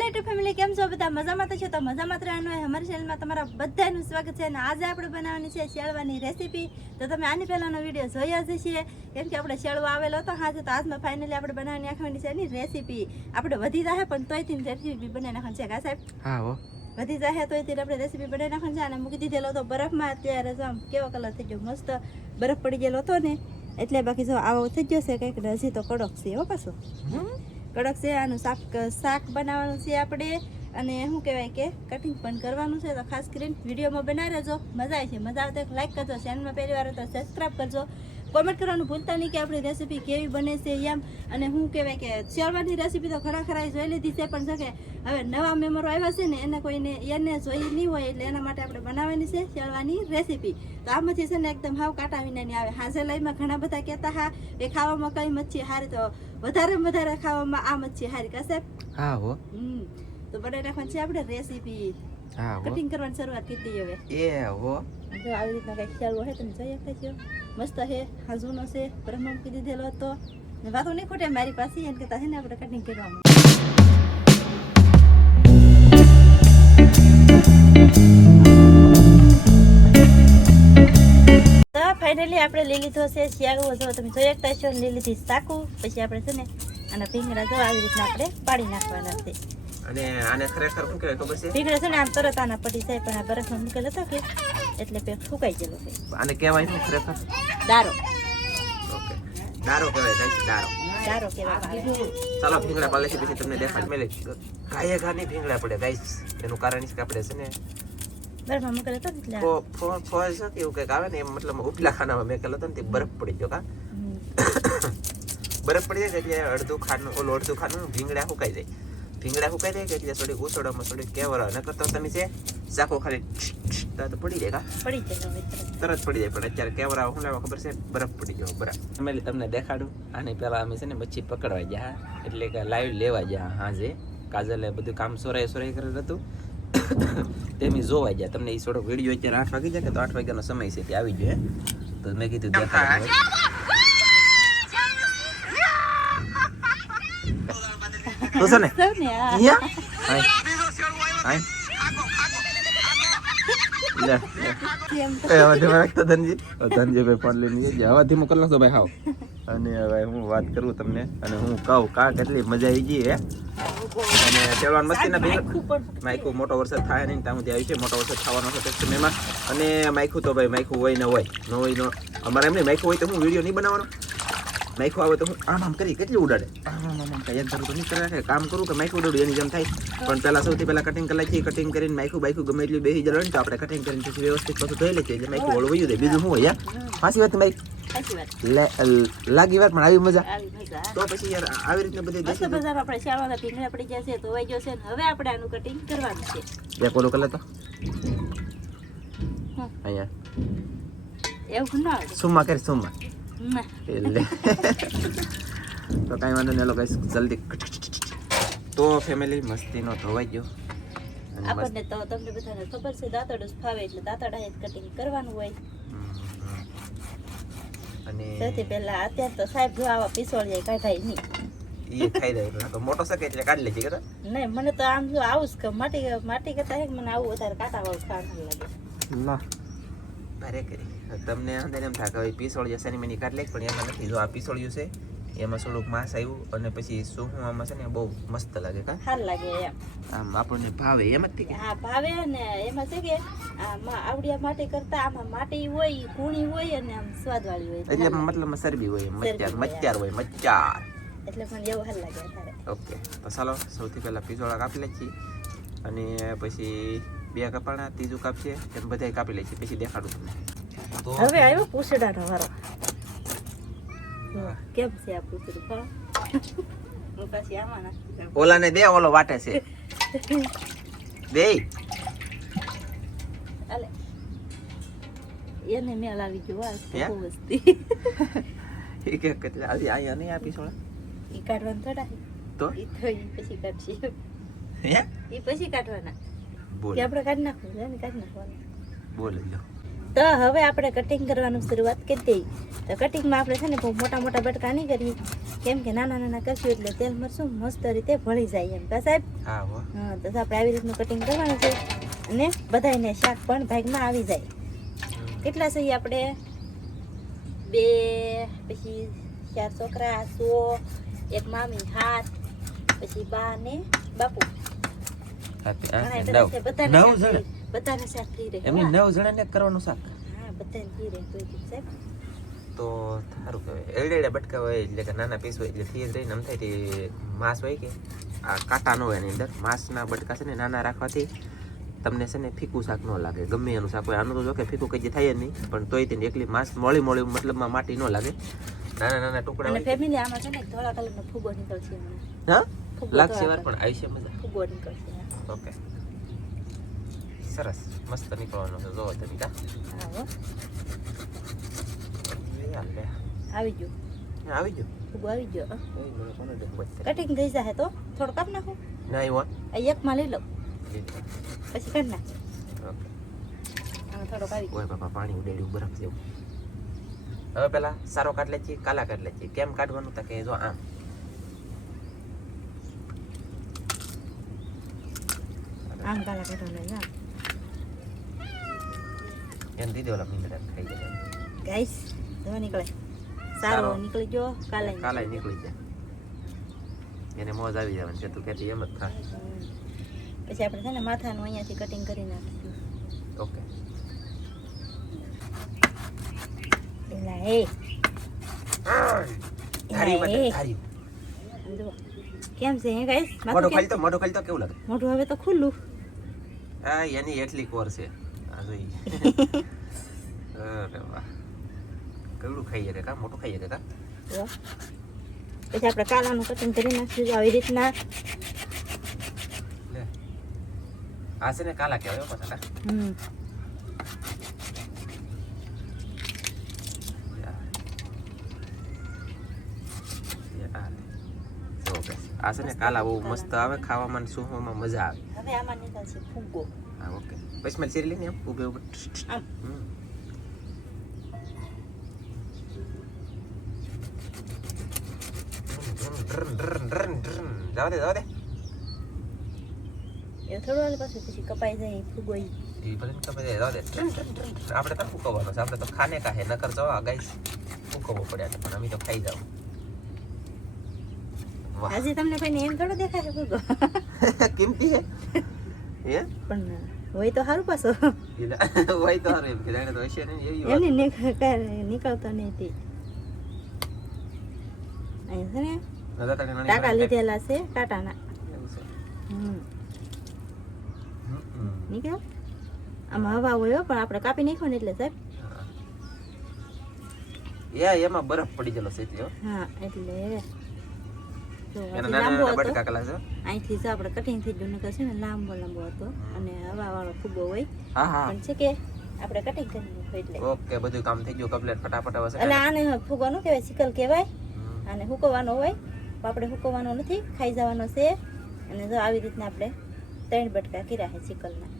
Hello YouTube family, કેમ છો બધા? મજામાં તો છો? તો મજામાં રહેવાનું હોય. અમારી ચેનલમાં તમારા બધાનું સ્વાગત છે. અને આજે આપણે બનાવવાની છે શેળવાની રેસીપી. તો તમે આની પહેલાનો વિડીયો જોયો જ છે, કેમ કે આપણે શેળવો આવેલો હતો હાજે. તો આજમાં ફાઇનલી આપણે બનાવવાની નાખવાની છે એની રેસીપી. આપણે વધી જાય પણ તોય તેની રેસીપી બનાવી નાખવાની છે કા સાહેબ? હા હો, વધી જાય તોય તેને આપણે રેસીપી બનાવી નાખવાની છે. અને મૂકી દીધેલો હતો બરફમાં. અત્યારે જો આમ કેવો કલર થઈ ગયો, મસ્ત બરફ પડી ગયેલો હતો ને એટલે. બાકી જો આવો થઈ ગયો છે કંઈક, હજી તો કડક છે હો પાછો, કડક છે. આનું શાક બનાવવાનું છે આપણે, અને શું કહેવાય કે કટિંગ પણ કરવાનું છે. તો ખાસ કરીને વિડીયોમાં બનાવી રહેજો, મજા આવે છે. મજા આવે તો લાઈક કરજો, ચેનલમાં પહેલી વાર તો સબસ્ક્રાઈબ કરજો, કોમેન્ટ કરવાનું ભૂલતા નહીં કે આપણી રેસીપી કેવી બને છે એમ. અને શું કહેવાય કે શેળવાની રેસીપી તો ઘણા ખરા જોઈ લીધી છે, પણ છે કે હવે નવા મેમ્બરો આવ્યા છે ને એને કોઈને એને જોઈ નહીં હોય, એટલે એના માટે આપણે બનાવવાની છે શેળવાની રેસીપી. તો આમાંથી છે ને એકદમ હાવ કાંટા વિનાની આવે. હાજર લાઈમાં ઘણા બધા કહેતા હા એ ખાવામાં કઈ મચ્છી હારી, તો વધારે ખાવામાં આ મચ્છી હારી કા સાહેબ? હા હો. તો બનાવી નાખવાની છે આપણે રેસીપી. હા હો. કટિંગ કરવાની શરૂઆત કરી હવે. એ હો. જો આવી રીતના કઈ ખ્યાલ હોય તમે જોઈ શકો છો. મસ્ત છે, હાજુનો છે, બ્રહ્મ મૂકી દીધેલો હતો ને વાતો નહીં ખોટે મારી પાસે. એમ કહેતા છે ને આપણે કટિંગ કરવાનું. તો ફાઇનલી આપણે લઈ લીધો છે શિયાળો. જો તમે જોઈ શકતા છો, લઈ લીધી સાકુ. પછી આપણે છે ને આના ભીંગડા જો આવી રીતના આપણે પાડી નાખવાના છે. અને આને ખરેખર શું કહેવાય ખબર છે? ભીંગડા છે ને આમ તરત આના પડી જાય, પણ આ બરફમાં મૂકેલો હતો કે એટલે પેક ફૂંકાઈ ગયેલો છે. આને કહેવાય શું ખરેખર? દારો. ઓકે, દારો કહેવાય. ગાઈસ, દારો. દારો કહેવાય. ચાલો ભીંગડા પાલે છે, પછી તમને દેખાડ મેલે. ગાયે ગાની ભીંગડા પડે ગાઈસ. એનું કારણ છે કે આપણે છે ને બરફમાં મૂકેલો હતો એટલે ફોજ છે કે એવું કંઈક આવે ને, એમ મતલબ ઉપલા ખાનામાં મેકેલો હતો ને તે બરફ પડી ગયો. કા બરફ પડી જાય એટલે અડધું ખાનું ભીંગડા સુકાઈ જાય. ભીંગડા સુકાઈ જાય એટલે થોડી ઉસોડામાં થોડી કેવર ન કરતો તમે છે ચાકો ખાલી તો પડી જાય. કા પડી જાય તરત પડી જાય. પણ અત્યારે કેવરા શું લેવા ખબર છે? બરફ પડી ગયો. બરફ અમે તમને દેખાડું. આને પહેલા અમે છે ને મચ્છી પકડવા ગયા, એટલે કે લાઈવ લેવા ગયા હાજે. કાજલે બધું કામ સોરાય કરેલું હતું તેમી જોવા ગયા. તમને એ થોડો વિડીયો અત્યારે 8 વાગી જાય કે તો 8 વાગ્યાનો સમય છે તે આવી ગયો. તો મેં કીધું દેખાડ તો છે ને ધનજીભાઈ ફોન લઈને હવે ધીમો કરી નાખતો ભાઈ. હાવ. અને હવે હું વાત કરું તમને, અને હું કહું કા કેટલી મજા આવી ગઈ હે. અને ચેળવાન મસ્તીના ભીંગડા માયખું મોટો વરસાદ થાય નહીં ત્યાં સુધી આવી છે. મોટો વરસાદ થવાનો છે સમયમાં. અને માયખું તો ભાઈ માયખું હોય ન હોય, ન હોય ન અમારે એમ નહીં. માયખું હોય તો હું વિડીયો નહીં બનાવવાનો. માયખું આવે તો હું આમ કરી કેટલી ઉડાડે. એક ધારું તો નહીં કરે, કામ કરું કે માયખું ઉડાડું એની જેમ થાય. પણ પહેલા સૌથી પહેલા કટિંગ કરી નાખીએ. કટિંગ કરીને માયખું બાયખું ગમે એટલી બેસી જાય ને તો આપણે કટિંગ કરીને પછી વ્યવસ્થિત પાછું ધોઈ લઈએ એટલે માયખું વળવું જોઈએ. બીજું શું હોય? સાચી વાત તમારી. લાગી વાર પણ આવી મજા. તો પછી યાર આવી રીતના બધી મસ્ત બજાર આપણે શેળવાના ભીંગડા પડી ગયા છે, ધોવાઈ ગયો છે. હવે આપણે આનું કટિંગ કરવાનું છે. એક ઓલો કલર તો અહીંયા એવું ના આવે સુમા કરી સુમા ના. એટલે તો કાંઈ વાંધો નહીં. લોકો જલ્દી તો ફેમિલી મસ્તીનો ધોવાઈ ગયો. આપણને તો તમને બધાને ખબર છે દાંતરડું જ ફાવે, એટલે દાંતરડા જ કટિંગ કરવાનું હોય. અને સૌથી પહેલા અત્યારે તો સાહેબ જો આવા પિસોળિયા કાઢાય નહીં. એ ખાઈ જાય તો મોટો શકે એટલે કાઢી લેજે કે નહીં, મને તો આમ જો આવું જ માટી કરતા હે મને આવું વધારે કાંટા વાળું ખાવાનું લાગે. ના ભારે કરી તમને અંદર એમ થાય કે પીસોળિયા શેની મેની કાઢી લે, પણ એમાં નથી. જો આ પીસોળિયું છે એમાં થોડુંક માંસ આવ્યું, અને પછી શું આમાં છે ને બહુ મસ્ત લાગે. કા સારું લાગે એમ, આમ આપણને ભાવે એમ જ. હા ભાવે. ને એમાં છે કે આવડિયા માટી કરતા આમાં માટી હોય, કૂણી હોય, અને આમ સ્વાદવાળી હોય. એટલે મતલબ ચરબી હોય, મચ્ચાર હોય, મચ્ચાર. એટલે મને એવું સારું લાગે અત્યારે. ઓકે, તો ચાલો સૌથી પહેલા પીસોળા કાપી લઈએ છીએ, અને પછી 2 કપાણા, ત્રીજું કાપીએ એમ બધાય કાપી લઈએ છીએ. પછી દેખાડું તમને. હવે આવ્યો પૂછડાનો વારો. કેમ છે આ પૂછડું? હું પાછી આમાં નાખી. ઓલાને દે, ઓલો વાટે છે. દે અલે એને મેલ આવી ગયો. આ બહુ વસ્તી. એ કે કેટલે આવી આયા નહીં આપી સોળા. ઈ કાઢવાનું થોડા તો ઈ તો ઈ પછી કાઢશે. હે ઈ પછી કાઢવાના બોલ. કે આપણે કાઢી નાખવું છે ને, કાઢી નાખવાનું. બોલ લો. તો હવે આપણે કટિંગ કરવાનું શરૂઆત કરી દઈએ. તો કટિંગમાં આપણે છે ને બહુ મોટા મોટા બટકા નહીં કરીએ, કેમ કે નાના નાના કરશું એટલે તેલ મરચું મસ્ત રીતે ભળી જાય એમ કા સાહેબ. હા હો હા તો આપણે આવી રીતનું કટિંગ કરવાનું છે અને બધાયને શાક પણ ભાગમાં આવી જાય. કેટલા સહી આપણે 2 પછી 4 છોકરા 100 એક મામી 7 પછી બા ને બાપુ ઘણા બધા છે. બધાને શાક થઈ રહે. એમની 9 જણાને કરવાનું શાક. હા બધાને થઈ રહે કોઈ દી સાહેબ. તો સારું કહેવાય. એવડે બટકા હોય એટલે કે નાના પીસ હોય એટલે થઈ જ રહીને આમ થાય તે માંસ હોય કે આ કાંટા ન હોય એની અંદર માંસના બટકા છે ને નાના રાખવાથી તમને છે ને ફીકું શાક ન લાગે. ગમે એનું શાક હોય આનું તો જો કે ફીકું કઈ થાય જ નહીં પણ તોય તેને એકલી માંસ મોળી મોળી મતલબમાં માટી ન લાગે. નાના નાના ટુકડા અને હોય. ફેમિલી આમાં છે ને ધોળા કલરનો ફુગ્ગો નીકળશે હમણાં. હા ફુગ્ગો લાગશે ધોળા વાર પણ આવી છે મજા. ફુગ્ગો નીકળશે. ઓકે સરસ મસ્ત નીકળવાનો છે જોવો તમે કા. હા હો લે આવી ગયો આવી ગયો. ફુગ્ગો આવી ગયો. એ મને કોને દેખો કટિંગ થઈ જાય તો થોડું કાપ નાખું. ના આવ્યો આ એકમાં લઈ લઉં પછી કાઢ નાખ. ઓકે આમાં થોડોક આવી ઓય બાપા પાણી ઉડેડ્યું બરફ જેવું. હવે પેલા સારો કાઢ લે છે કાલા કાઢ લે છે. કેમ કાઢવાનું તા કે જો આમ આમ કાલા કાઢવાના જા એમ દીધી ઓલા મીંદડા ખાઈ જાય. ગાઈસ જો નીકળે સારો. સારો નીકળી ગયો કાલા કાલા નીકળી જાય એને મોજ આવી જવાની છે. તું કહેતી એમ જ થા. પછી આપણે છે ને માથાનું અહીંયાથી કટિંગ કરી નાખીશું. ઓકે એલા એ ધારી એલા માટે એ ધારી. જુઓ કેમ છે હે ગાઈસ મોઢું ખાલી તો કેવું લાગે. મોઢું હવે તો ખુલ્લું. આ એની એટલી કોર છે આ જોઈ. અરે વાહ કેવડું ખાઈએ કે કા મોટું ખાઈએ કે કા. જો પછી આપણે કાલાનું કટિંગ કરી નાખીશું આવી રીતના. લે આ છે ને કાલા કહેવાય હો પાછા કા. આ છે ને કાલા બહુ મસ્ત આવે ખાવામાં ને સૂંઘવામાં મજા આવે. હવે આમાં નીકળશે ફુગ્ગો. હા ઓકે પછી મેં શેરી લઈને એમ ઉભે ઉભે આમ જવા દે એ થોડું હાલ પાછું પછી કપાઈ જાય ફુગ્ગો ઈ. એ ભલે ને ખબર જવા દે. આપણે તો ફૂકવવાનો છે. આપણે તો ખાને કાહે નકર જવા ગાઈસ ફૂકવવો પડ્યા છે પણ અમે તો ખાઈ જાવ. વાહ આજે તમને કોઈને એમ થોડો દેખાશે ફુગ્ગો. કિંમતી હે હે પણ હોય તો સારું પાછો. હોય તો હારું એમ કે જાણે તો હશે ને એવી વાત. એમને નીકળતો નહીં તે. અહીંયા છે ને નતા તને નાની ટાટા નાની લીધેલા છે ટાટાના. એવું છે. નીકળ આમાં હવા હોય હો, પણ આપણે કાપી નાખ્યો ને એટલે સાહેબ. એમાં બરફ પડી ગયેલો છે એટલે હો. હા એટલે જો એના હજી નાના લાંબો નાના હતો. બટકા કલા છે. અહીંથી જો આપણે કટિંગ થઈ ગયું નકર છે ને લાંબો હતો અને હવાવાળો ફુગ્ગો હોય હા હા પણ છે કે આપણે કટિંગ કરી નાખ્યું એટલે. ઓકે બધું કામ થઈ ગયું કમ્પ્લીટ ફટાફટ હવે એટલે આને ફુગ્ગો ન કહેવાય સિકલ કહેવાય. આને હુકવવાનો હોય પણ આપણે હુકવવાનો નથી ખાઈ જવાનો છે. અને જો આવી રીતના આપણે 3 બટકા કર્યા છે સિકલના.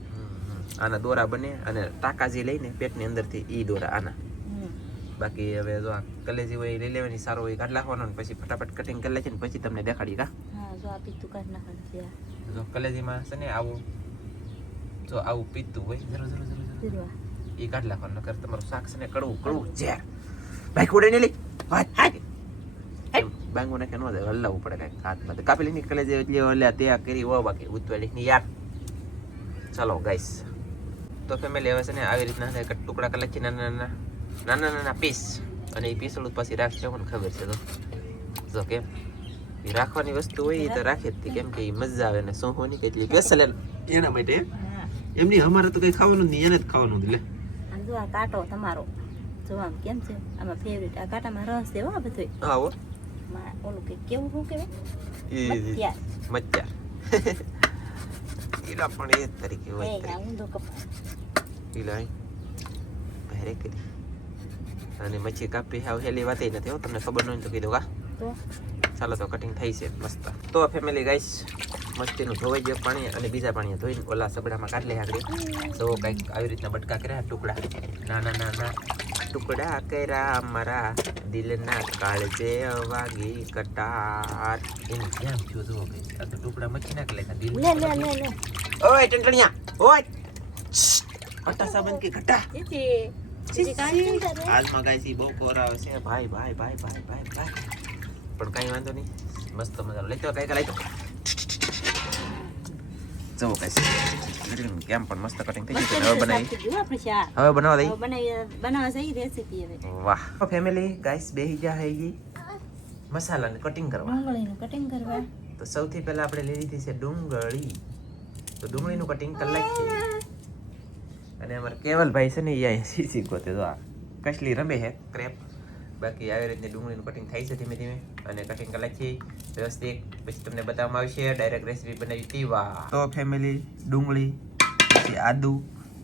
આના દોરા બને અને ટાંકા જે લઈને પેટની અંદરથી ઈ દોરા આના. બાકી હવે જો આ કલેજી હોય એ લઈ લેવાની સારો હોય કાઢ નાખવાનો ને પછી ફટાફટ કટિંગ કરી લે છે ને પછી તમને દેખાડી કા. હા જો આ પીતું કાઢ નાખવાનું છે આ. જો કલેજીમાં છે ને આવું જો આવું પીતું હોય જરો જીરવા. એ કાઢ નાખવાનું નકર તમારું શાક છે ને કડવું ઝેર બાઈક ઉડે નહીં લી વાત બાંગો નાખે ન જાય હલાવવું પડે કાંઈક હાથમાં કાપી લઈને કલેજી એટલે ઓલ્યા તે કરી હો બાકી ઉતવાડી ની યાર. ચાલો ગાઈસ તો ફેમિલી હવે છે ને આવી રીતના ટુકડા કરી નાખી નાના પીસ અને એ પીસળું પછી રાખશે મને ખબર છે. તો જો કેમ એ રાખવાની વસ્તુ હોય એ તો રાખે જ કેમ કે એ મજા આવે ને શું હોની કેટલી સ્પેશિયલ એના માટે એમની અમારે તો કઈ ખાવાનું નહીં એને જ ખાવાનું લે. આ જો આ કાંટો તમારો જો આમ કેમ છે આમાં ફેવરિટ આ કાંટામાં રસ દેવો આ બધું. હા હો ઓલું કે કેવું શું કહેવાય એ મચ્ચાર એલા પણ એ જ તરીકે હોય એ ઊંધો કપાય. એલા ભારે કરી અને મચ્છી કાપી હાવ હેલી વાત નથી હો તમને ખબર ન હોય તો કીધું કા. તો ચાલો તો કટિંગ થઈ છે મસ્ત. તો ફેમિલી ગાઈસ મસ્તીનું ધોવાઈ ગયું પાણી અને બીજા પાણીએ ધોઈને ઓલા સબડામાં કાઢી લે આગળ. તો કંઈક આવી રીતના બટકા કર્યા ટુકડા નાના ટુકડા કર્યા મારા દિલના કાળજે વાગી કટાર એને કેમ થયું જો ભાઈ આ તો ટુકડા મચી નાખ લે દિલ લે લે લે લે ઓય ટંટણિયા ઓય કટા સાબન કે કટા ઈથી કાઈ કરે આજમાં ગાય સી બહુ કોરાવે છે ભાઈ ભાઈ ભાઈ ભાઈ ભાઈ ભાઈ પણ કાઈ વાંધો નહીં મસ્ત મજા લેતો કઈ લઈ તો જો કઈ કેમ પણ મસ્ત કટિંગ થઈ ગયું હવે બનાવી હવે બનાવવા દઈ બનાવવા જઈ રેસીપી હવે વાહ ફેમિલી ગાઈસ બેહી જા હે ઈ મસાલાને કટિંગ કરવા ડુંગળીનું કટિંગ કરવા તો સૌથી પહેલા આપણે લઈ લીધી છે ડુંગળી તો ડુંગળીનું કટિંગ કરી નાખીએ અને અમાર કેવલભાઈ છે ને એ અહીંયા સીસી ગોતે તો આ કસલી રમે છે ક્રેપ બાકી આવી રીતે ડુંગળીનું કટિંગ થાય છે ધીમે ધીમે અને કટિંગ કરી નાખીએ વ્યવસ્થિત પછી તમને બતાવવામાં આવશે ડાયરેક્ટ રેસીપી બનાવી તીવા તો ફેમિલી ડુંગળી પછી આદુ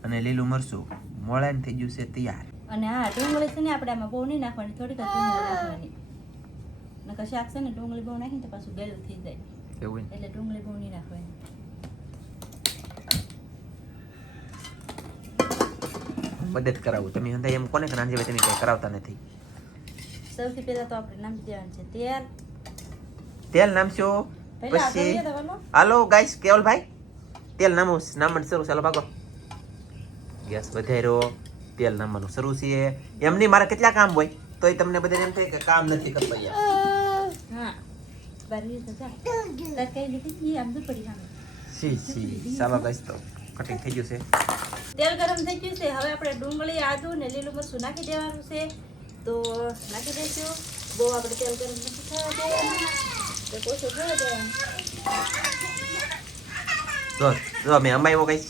અને લીલું મરચું મોળાને થઈ ગયું છે તૈયાર અને હા ડુંગળી છે ને આપણે આમાં બહુ નહીં નાખવાની થોડીક જ ડુંગળી નાખવાની નકર શાક છે ને ડુંગળી બહુ નાખીને તો પાછું ગળ્યું થઈ જાય એવું ને એટલે ડુંગળી બહુ નહીં નાખવાની મદદ કરાવું તમે હંધા એમ કોને કે નાનજી તમે કઈ કરાવતા નથી સૌથી પહેલા તો આપણે નામ દેવાનું છે તેલ તેલ નામશો પહેલા પછી આગળ દેવાનું હાલો ગાઈસ કેવલભાઈ તેલ નામવાનું શરૂ ચાલો ભાગો ગેસ વધાર્યો તેલ નામવાનું શરૂ છે એમની મારે કેટલા કામ હોય તોય તમને બધાને એમ થાય કે કામ નથી કરતા યાર હા બારી તો જા તાર કઈ લીધી આમ તો પડી સામે સી ચાલો ગાઈસ તો કટિંગ થઈ ગયું છે તેલ ગરમ થઈ ગયું છે હવે આપણે ડુંગળી આદુ ને લીલું મરચું નાખી દેવાનું છે તો નાખી દઈશું બહુ આપણે તેલ ગરમ નથી થવા દેવાનું તો ઓછું થવા દેવાનું જો મેં અંબાઈ ગાઈસ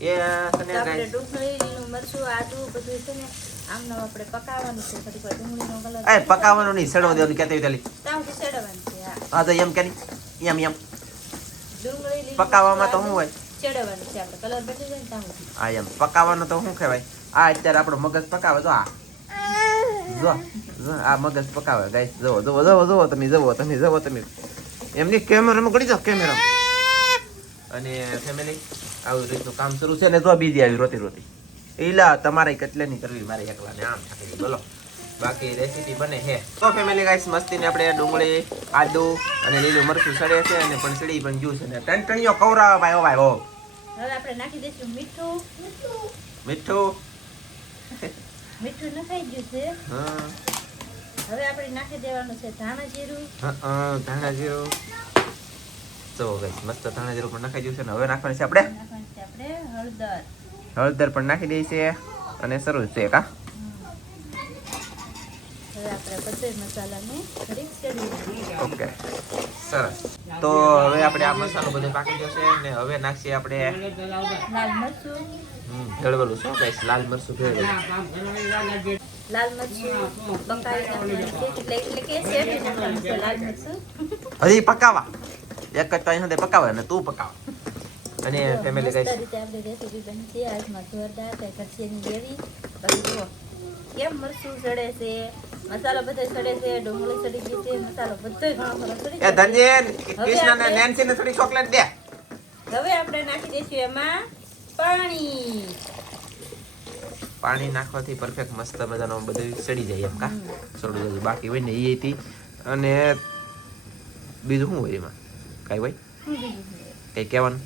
એ તને તો આપણે ગાઈસ ડુંગળી લીલું મરચું આદુ બધું છે ને આમને આપણે પકાવવાનું છે થોડીક વાર ડુંગળીનો કલર એ પકાવવાનું નહીં સડવા દેવાનું કહેતા હોય તાવથી સેડવાનું છે હા તો એમ કે નહીં એમ ડુંગળી લીલું પકાવવામાં તો શું હોય ચડવાનું છે આપણે કલર બદલી જાય ને તાવથી હા એમ પકાવવાનું તો શું કહેવાય આ અત્યારે આપણો મગજ પકાવે તો આ જો આ મગજ પકાવે ગાઈસ જુઓ જુઓ જુઓ જુઓ તમે એમની કેમેરામાં કરી દો કેમેરા અને ફેમિલી આવી રીતનું કામ શરૂ છે ને તો બીજી આવી રોતી ઈલા તમારે કેટલેની કરવી મારે એકલાને આમ થાકી બોલો બાકી રેસીપી બને હે તો ફેમિલી ગાઈસ મસ્તીને આપણે ડુંગળી આદુ અને લીલું મરચું સડે છે અને પણ સડી પણ જ્યુસ છે ને ટંટણીઓ કવરાવા ભાઈ ઓ ભાઈ હો હવે આપણે નાખી દઈશું મીઠું મીઠું નખાઈ ગયું છે હા હવે આપણે નાખી દેવાનું છે ધાણા જીરું ધાણા જીરું જો ગાઈસ મસ્ત ધાણા જીરું પણ નાખી દીધું છે ને હવે નાખવાનું છે આપણે હળદર પણ નાખી દઈએ છે અને શરૂ છે કા હવે આપણે બધે મસાલાને ઘડીક ચડી દઈએ ઓકે સરસ તો હવે આપણે આ મસાલો બધો પાકી જશે ને હવે નાખીએ આપણે લાલ મરચું ભેળવેલું શું ગાઈસ લાલ મરચું ભેળવેલું લાલ મરચું પકાવી એટલે કે છે લાલ મરચું હજી પકાવા એક જ ટાઈમ સાથે પકાવે અને તું પકાવ અને ફેમિલી ગાઈસ રીતે આપણે રેસીપી બની છે આજમાં જોરદાર કઈ કરશેની જેવી પછી જુઓ કેમ મરચું સડે છે મસાલો બધો સડે છે ડુંગળી સડી ગઈ છે મસાલો બધો ઘણો ઘણો સડી એ ધનજીન કૃષ્ણ ને નેન્સી ને થોડી ચોકલેટ દે હવે આપણે નાખી દઈશું એમાં પાણી નાખવાથી પરફેક્ટ મસ્ત મજાનો બધું સડી જાય એમ કા સડું જાય બાકી હોય ને એ હતી અને બીજું શું હોય એમાં કાઈ હોય કઈ કહેવાનું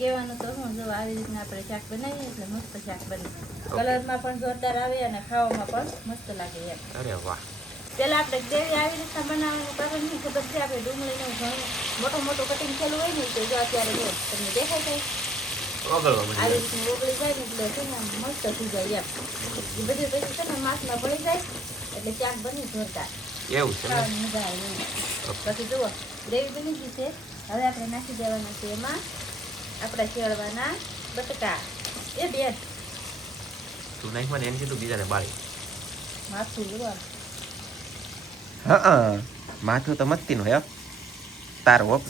તો હું જો આવી રીતના આપણે શાક બનાવીએ એટલે મસ્ત શાક બને કલરમાં પણ જોરદાર આવે અને ખાવામાં પણ મસ્ત લાગે એમ અરે વાહ પેલા આપણે ગ્રેવી આવી રીતના બનાવવાનું કારણ નહીં ખબર છે આપણે ડુંગળીનું ઘણું મોટું કટિંગ થયેલું હોય ને તો જો અત્યારે જો તમને દેખાય છે આવી રીતનું ઓગળી જાય ને એટલે છે ને મસ્ત થઈ જાય એમ એ બધું પછી છે ને માસમાં ભળી જાય એટલે શાક બની જોરદાર એવું છે ખાવાની મજા આવે પછી જુઓ ગ્રેવી બની ગઈ છે હવે આપણે નાખી દેવાના છે એમાં આપણા શેળવાના બટકા એ બેન તું નાખ મને એનથી તું બીજાને બાળી માથું લેવા હા માથું તો મસ્તી નું હે તાર હોપ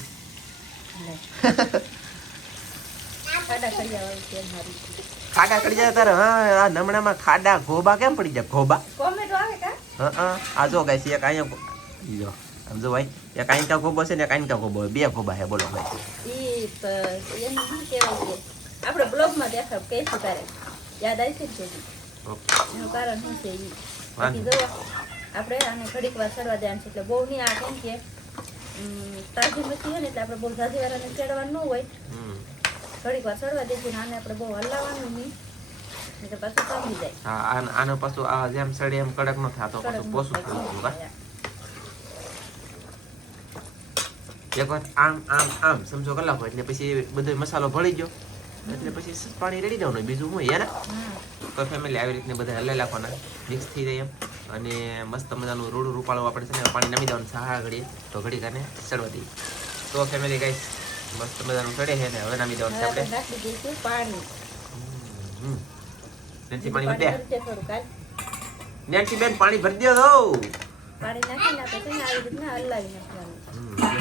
ખાડા ખડિયા હોય છે મારી ખાડા કરી જાય તારે હા આ નમણામાં ખાડા ગોબા કેમ પડી જાય ગોબા કોમેન્ટ આવે કા હા આ જો ગાઈસ એક અહીંયા જો આમ જો ભાઈ એક આઈંકા ગોબો છે ને એક આઈંકા ગોબો બે ગોબા હે બોલો ભાઈ એનું શું કહેવાય છે આપણે બ્લોગમાં દેખાવ કહીશું તારે યાદ આવી છે ને ઓકે એનું કારણ શું છે ઈ વાંધો બાકી જો આપણે આને ઘડીક વાર સડવા દેવાનું છે એટલે બહુ નહીં આ કેમ કે તાજી મચ્છી છે ને એટલે આપણે બહુ ઝાઝી વાર આને ચડવાનું ન હોય હમ ઘડીક વાર સડવા દેશું ને આને આપણે બહુ હલાવવાનું નહીં એટલે પાછું કામી જાય હા આનો પાછું આ જેમ સડે એમ કડક ન થાતો પાછું કડક પોસું ન થયું થાય. એક વાર આમ સમજો કલાક એટલે પછી બધો મસાલો ભળી ગયો એટલે પછી પાણી રેડી જવાનું બીજું હું યાર હા તો ફેમિલી આવી રીતને બધા હલાઈ નાખવાના મિક્સ થઈ જાય એમ અને મસ્ત મજાનું રૂડું રૂપાળું આપણે છે ને પાણી નામી દેવાનું સહા ઘડીએ તો ઘડી કાને સડવા દઈએ તો ફેમિલી ગાઈસ મસ્ત મજાનું સડે છે ને હવે નામી દેવાનું છે હવે આપણે આપણે નાખી દઈશું પાણી નેન્સી પાણી ભરી દે ભરી દે થોડુંક હાલ. નેન્સી બેન પાણી ભરી દો તો પાણી નાખીને આપણે છે ને આવી રીતના હલાવી નાખવાનું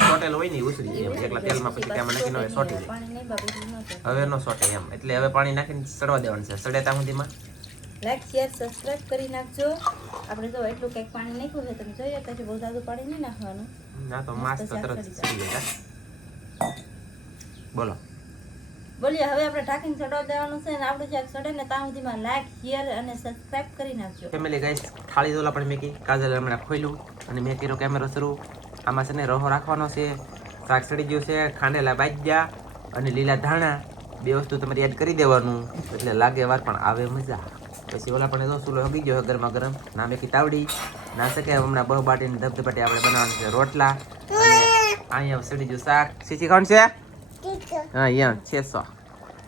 સોટેલ હોય ને ઉસરી જાય એમ એકલા તેલમાં પછી તેમાં નાખીને હોય સોટી જાય પાણી નહીં બાબુ ન થાય હવે નો સોટે એમ એટલે હવે પાણી નાખીને સડવા દેવાનું છે સડે ત્યાં સુધીમાં લાઈક શેર સબસ્ક્રાઇબ કરી નાખજો આપણે જો એટલું કંઈક પાણી નાખ્યું છે તમે જોઈએ પછી બહુ જાજુ પાણી નહીં નાખવાનું ના તો માસ તો તરત સડી જાય બોલો બોલીએ હવે આપણે ઢાંકીને ચડવા દેવાનું છે ને આપણું જ્યાં સડે ને ત્યાં સુધીમાં લાઈક શેર અને સબસ્ક્રાઇબ કરી નાખજો ફેમિલી ગાઈસ થાળી દોલા પણ મેકી કાજલ હમણાં ખોલ્યું અને મેં કર્યો કેમેરો શરૂ આમાં છે ને રહો રાખવાનો છે શાક સડી ગયું છે ખાંડેલા બાજ્યા અને લીલા ધાણા બે વસ્તુ તમારે એડ કરી દેવાનું એટલે લાગે વાર પણ આવે મજા પછી ઓલા પણ જો ચૂલો હગી ગયો ગરમા ગરમ ના મેકી તાવડી ના શકે હમણાં બહુ બાટીને ધબધબાટી આપણે બનાવવાનું છે રોટલા અને અહીંયા સડી ગયું શાક સીસી ખાવાનું છે હા અહીંયા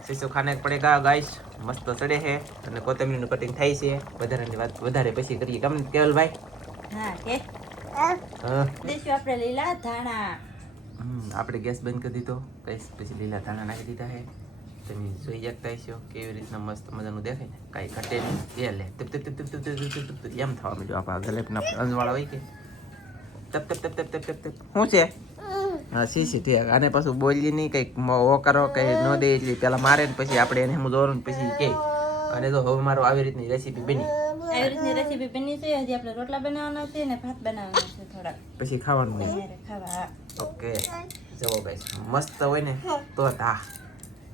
600 ખાને પડેગા ગાઈસ મસ્ત સડે છે અને કોથમીરનું કટિંગ થાય છે વધારાની વાત વધારે પછી કરીએ કેમ કેવલભાઈ હા કે હા દેશું આપણે લીલા ધાણા આપણે ગેસ બંધ કરી દીધો ગેસ પછી લીલા ધાણા નાખી દીધા છે તમે જોઈ શકતા છો કેવી રીતના મસ્ત મજાનું દેખાય ને કાંઈ ઘટે નહીં એ લે તપ તપ તપ તપ તપ તપ તપ તપ એમ થવા માંડ્યું આપણા ગલેપના અંજવાળા હોય કે તપ તપ તપ તપ તપ તપ તપ શું છે હા સીસી ઠીક આને પાછું બોલી નહીં કંઈક ઓ કરો કંઈ ન દે એટલી પેલા મારે ને પછી આપણે એને હું દોરું ને પછી કે અને તો હવે મારો આવી રીતની રેસીપી બની આવી રીતની રેસીપી બની છે હજી આપણે રોટલા બનાવવાના છે ને ભાત બનાવવાના છે થોડાક પછી ખાવાનું નહીં ત્યારે ખાવા ઓકે જવો ગાઈસ મસ્ત હોય ને તો હા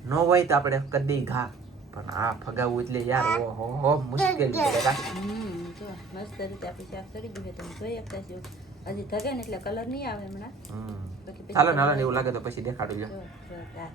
ન હોય તો આપણે કદી ઘા પણ આ ફગાવું એટલે યાર ઓહો હો મુશ્કેલ છે જો મસ્ત રીતે આપણી શાક ચડી ગયું છે તમે જોઈ શકતા છો હજી ધગે ને એટલે કલર નહીં આવે હમણાં બાકી પછી ચાલો નાલા એવું લાગે તો પછી દેખાડું જો, જોરદાર.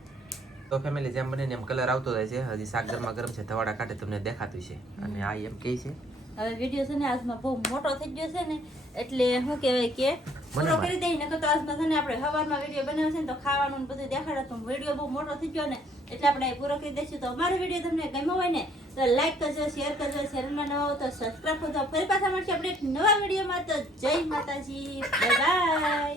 તો ફેમિલી જેમ બને ને એમ કલર આવતો જાય છે હજી શાક ગરમા ગરમ છે ધવાડા કાઢે તમને દેખાતું છે અને આ એમ કે છે હવે વિડીયો છે ને આજમાં બહુ મોટો થઈ ગયો છે ને એટલે શું કહેવાય કે પૂરો કરી દઈ નકર તો આજમાં છે ને આપણે સવારમાં વિડીયો બનાવ્યો છે ને તો ખાવાનું ને બધું દેખાડે તો વિડીયો બહુ મોટો થઈ ગયો ને એટલે આપણે પૂરો કરી દઈશું તો અમારો વિડીયો તમને ગમ્યો હોય ને તો લાઈક કરજો શેર કરજો ચેનલમાં નવા હો તો સબસ્ક્રાઈબ કરજો ફરી પાછા મળશે આપણે એક નવા વિડીયોમાં તો જય માતાજી બાય બાય